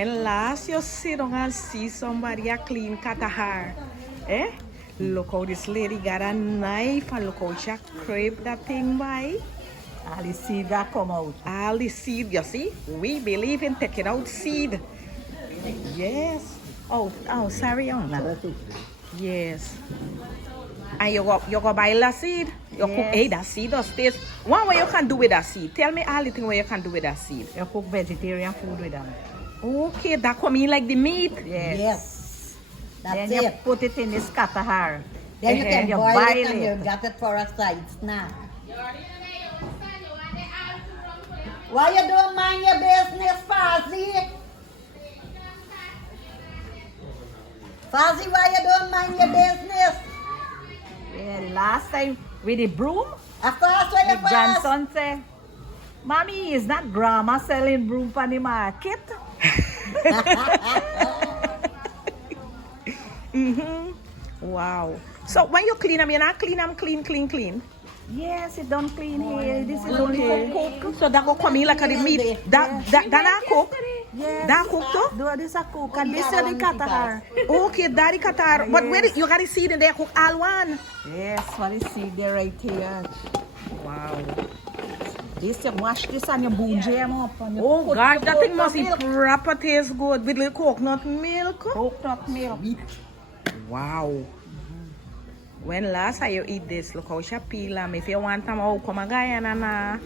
And last you sit down and see somebody a clean katahar. Eh? Look how this lady got a knife and look how she scrape that thing by. All the seed that come out. All the seed, you see? We believe in taking out seed. Yes. Oh, sorry, yes. And you go buy the seed. You cook, hey, that seed does taste. One way you can do with that seed. Tell me all the things what you can do with that seed. You cook vegetarian food with them. Okay, that come in like the meat. Yes. That's Then you it. put it in this katahar. Then you can boil it and it. you got it for a side snack. Why you don't mind your business, Fozzie? Fozzie, why you don't mind your business? Yeah, the last time with the broom, Of course, when my you fast. grandson said, Mommy, is not grandma selling broom for the market? Wow. So when you clean them, you not clean them clean. Yes, it don't clean here. This is only for cook. So that go come in like a the meat. That not cook. Yes. That cook too? Do this a cook. And this is the katahar. Okay, daddy katar. But where you got the seed in there cook all one? Yes, what is seed there right here. Wow. This you wash this and you boom jam up. And you Oh put God, the that thing must be coconut milk. proper taste good with little coconut milk. Coconut milk. Wow. When last time you eat this, look how she peel them. If you want them, oh, come again, Nana.